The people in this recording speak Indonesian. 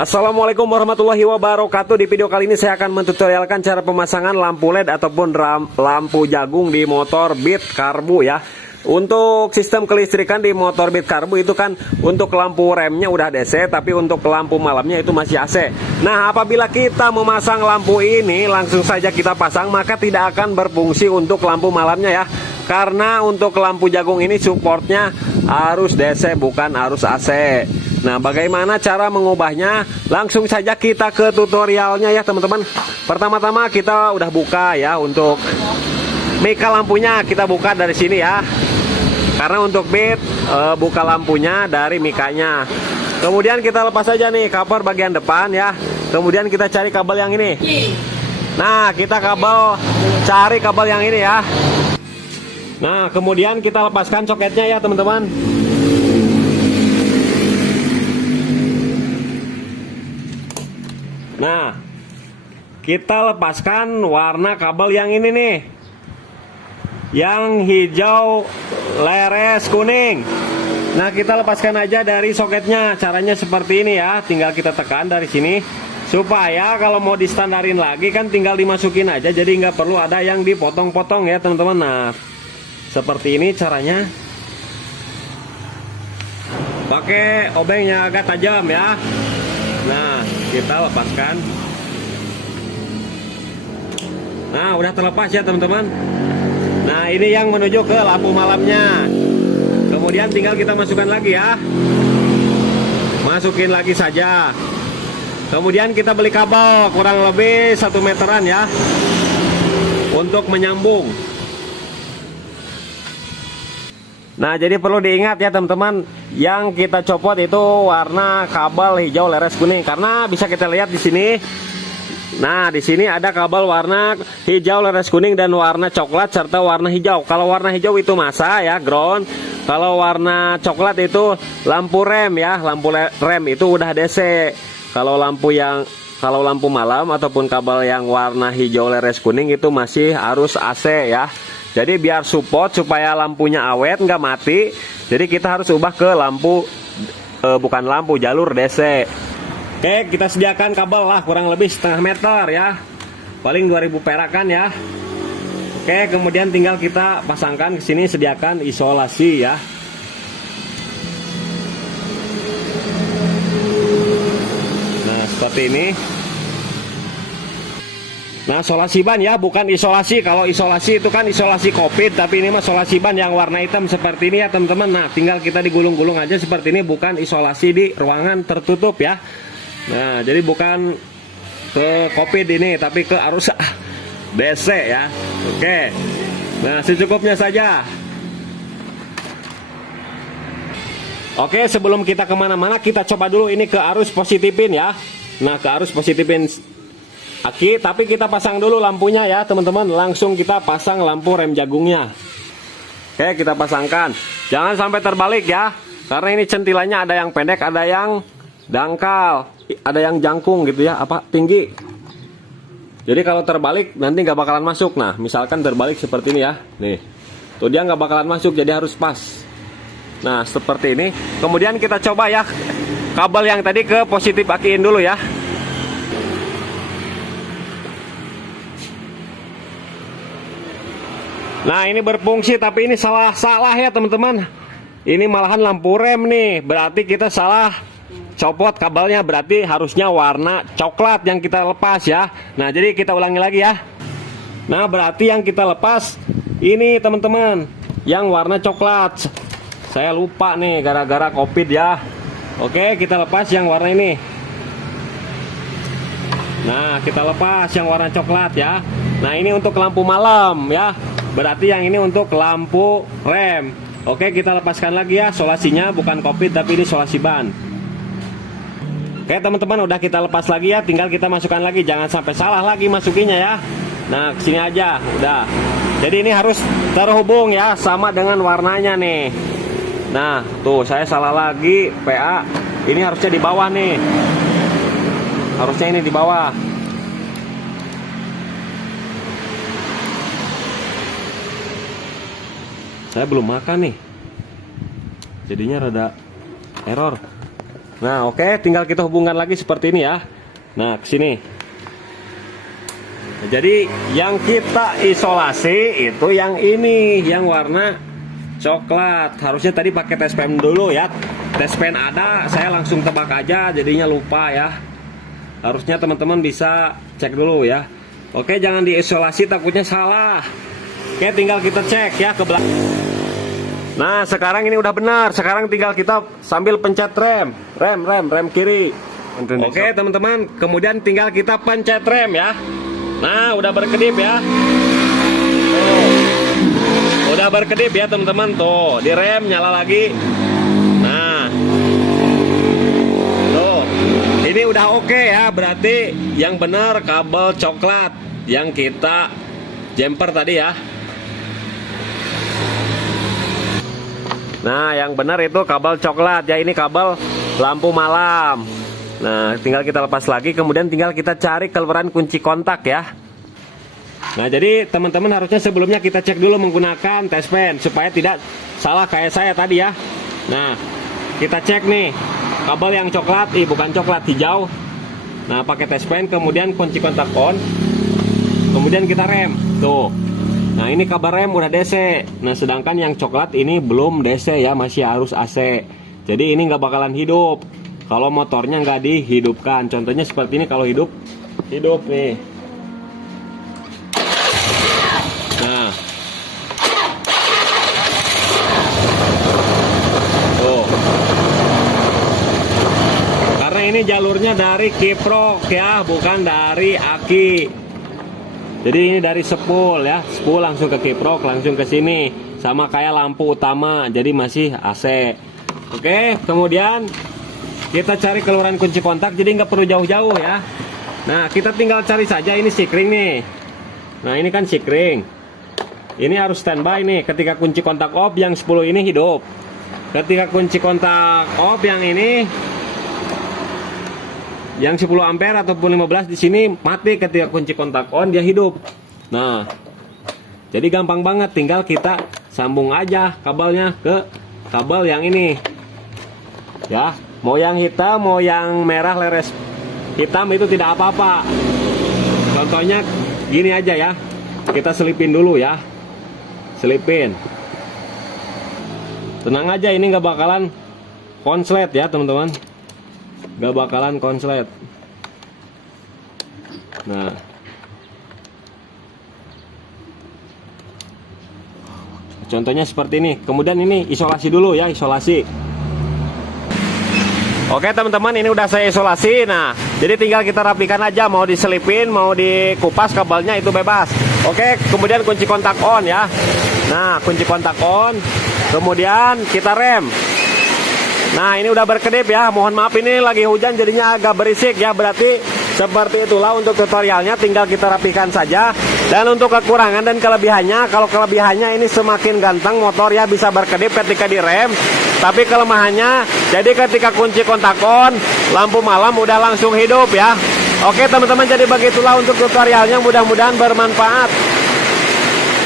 Assalamualaikum warahmatullahi wabarakatuh. Di video kali ini saya akan mentutorialkan cara pemasangan lampu LED ataupun lampu jagung di motor Beat Karbu ya. Untuk sistem kelistrikan di motor Beat Karbu itu kan untuk lampu remnya udah DC, tapi untuk lampu malamnya itu masih AC. Nah, apabila kita memasang lampu ini langsung saja kita pasang, maka tidak akan berfungsi untuk lampu malamnya ya. Karena untuk lampu jagung ini supportnya arus DC bukan arus AC. Nah, bagaimana cara mengubahnya? Langsung saja kita ke tutorialnya ya teman-teman. Pertama-tama kita udah buka ya, untuk mika lampunya kita buka dari sini ya. Karena untuk Beat buka lampunya dari mikanya. Kemudian kita lepas saja nih cover bagian depan ya. Kemudian kita cari kabel yang ini. Nah, kita cari kabel yang ini ya. Nah, kemudian kita lepaskan soketnya ya teman-teman. Nah, kita lepaskan warna kabel yang ini nih, yang hijau leres kuning. Nah, kita lepaskan aja dari soketnya. Caranya seperti ini ya, tinggal kita tekan dari sini, supaya kalau mau distandarin lagi kan tinggal dimasukin aja, jadi nggak perlu ada yang dipotong-potong ya teman-teman. Nah, seperti ini caranya. Pakai obengnya agak tajam ya. Nah, kita lepaskan. Nah, udah terlepas ya teman-teman. Nah, ini yang menuju ke lampu malamnya. Kemudian tinggal kita masukkan lagi ya. Masukin lagi saja. Kemudian kita beli kabel kurang lebih 1 meteran ya, untuk menyambung. Nah, jadi perlu diingat ya teman-teman, yang kita copot itu warna kabel hijau leres kuning, karena bisa kita lihat di sini. Nah, di sini ada kabel warna hijau leres kuning dan warna coklat serta warna hijau. Kalau warna hijau itu masa ya, ground. Kalau warna coklat itu lampu rem ya, lampu rem itu udah DC. Kalau lampu malam ataupun kabel yang warna hijau leres kuning itu masih arus AC ya. Jadi biar support supaya lampunya awet nggak mati, jadi kita harus ubah ke lampu bukan lampu, jalur DC. Oke, kita sediakan kabel lah kurang lebih setengah meter ya, paling 2000 perakan ya. Oke, kemudian tinggal kita pasangkan ke sini, sediakan isolasi ya. Nah, seperti ini. Nah, isolasi ban ya, bukan isolasi. Kalau isolasi itu kan isolasi COVID, tapi ini mah isolasi ban yang warna hitam seperti ini ya teman-teman. Nah, tinggal kita digulung-gulung aja seperti ini, bukan isolasi di ruangan tertutup ya. Nah, jadi bukan ke COVID ini, tapi ke arus DC ya. Oke. Nah, secukupnya saja. Oke, sebelum kita kemana-mana, kita coba dulu ini ke arus positifin ya. Nah, ke arus positifin aki, tapi kita pasang dulu lampunya ya teman-teman. Langsung kita pasang lampu rem jagungnya. Oke, kita pasangkan. Jangan sampai terbalik ya, karena ini centilannya ada yang pendek, ada yang dangkal, ada yang jangkung gitu ya, apa tinggi. Jadi kalau terbalik nanti nggak bakalan masuk. Nah, misalkan terbalik seperti ini ya, nih tuh dia nggak bakalan masuk, jadi harus pas. Nah, seperti ini. Kemudian kita coba ya kabel yang tadi ke positif akiin dulu ya. Nah, ini berfungsi, tapi ini salah ya teman-teman. Ini malahan lampu rem nih, berarti kita salah copot kabelnya, berarti harusnya warna coklat yang kita lepas ya. Nah, jadi kita ulangi lagi ya. Nah, berarti yang kita lepas ini teman-teman, yang warna coklat. Saya lupa nih gara-gara COVID ya. Oke, kita lepas yang warna ini. Nah, kita lepas yang warna coklat ya. Nah, ini untuk lampu malam ya, berarti yang ini untuk lampu rem. Oke, kita lepaskan lagi ya, isolasinya bukan COVID tapi ini isolasi ban. Oke teman-teman, udah kita lepas lagi ya, tinggal kita masukkan lagi, jangan sampai salah lagi masukinya ya. Nah, kesini aja, udah. Jadi ini harus terhubung ya, sama dengan warnanya nih. Nah, tuh saya salah lagi, PA. Ini harusnya di bawah nih. Harusnya ini di bawah. Saya belum makan nih, jadinya rada error. Nah, oke, tinggal kita hubungkan lagi seperti ini ya. Nah, ke sini. Jadi yang kita isolasi itu yang ini, yang warna coklat. Harusnya tadi pakai tes pen dulu ya. Tes pen ada, saya langsung tebak aja, jadinya lupa ya. Harusnya teman-teman bisa cek dulu ya. Oke, jangan diisolasi, takutnya salah. Oke, tinggal kita cek ya ke belakang. Nah, sekarang ini udah benar. Sekarang tinggal kita sambil pencet rem kiri. Oke, teman-teman, kemudian tinggal kita pencet rem ya. Nah, udah berkedip ya. Tuh. Udah berkedip ya, teman-teman. Tuh, di rem nyala lagi. Nah. Tuh. Ini udah oke ya, berarti yang benar kabel coklat yang kita jumper tadi ya. Nah, yang benar itu kabel coklat ya, ini kabel lampu malam. Nah, tinggal kita lepas lagi, kemudian tinggal kita cari keluaran kunci kontak ya. Nah, jadi teman-teman harusnya sebelumnya kita cek dulu menggunakan tes pen supaya tidak salah kayak saya tadi ya. Nah, kita cek nih kabel yang coklat, bukan coklat, hijau. Nah, pakai tes pen, kemudian kunci kontak on, kemudian kita rem. Tuh. Nah, ini kabel rem udah DC. Nah, sedangkan yang coklat ini belum DC ya, masih harus AC. Jadi ini nggak bakalan hidup kalau motornya nggak dihidupkan. Contohnya seperti ini, kalau hidup nih. Nah, tuh. Karena ini jalurnya dari kiprok ya, bukan dari aki. Jadi ini dari spool ya, spool langsung ke kiprok, langsung ke sini, sama kayak lampu utama, jadi masih AC. Oke, kemudian kita cari keluaran kunci kontak, jadi nggak perlu jauh-jauh ya. Nah, kita tinggal cari saja, ini sikring nih. Nah, ini kan sikring. Ini harus standby nih, ketika kunci kontak off yang 10 ini hidup. Ketika kunci kontak off yang ini, yang 10 ampere ataupun 15 di sini mati, ketika kunci kontak on dia hidup. Nah, jadi gampang banget, tinggal kita sambung aja kabelnya ke kabel yang ini. Ya, mau yang hitam, mau yang merah leres hitam itu tidak apa-apa. Contohnya gini aja ya. Kita selipin dulu ya. Selipin. Tenang aja, ini nggak bakalan konslet ya, teman-teman. Gak bakalan konslet. Nah, contohnya seperti ini. Kemudian ini isolasi dulu ya, isolasi. Oke teman-teman, ini udah saya isolasi. Nah, jadi tinggal kita rapikan aja, mau diselipin, mau dikupas kabelnya itu bebas. Oke, kemudian kunci kontak on ya. Nah, kunci kontak on. Kemudian kita rem. Nah, ini udah berkedip ya. Mohon maaf, ini lagi hujan jadinya agak berisik ya. Berarti seperti itulah untuk tutorialnya, tinggal kita rapikan saja. Dan untuk kekurangan dan kelebihannya, kalau kelebihannya ini semakin ganteng motor ya, bisa berkedip ketika direm. Tapi kelemahannya, jadi ketika kunci kontak on, lampu malam udah langsung hidup ya. Oke teman-teman, jadi begitulah untuk tutorialnya, mudah-mudahan bermanfaat.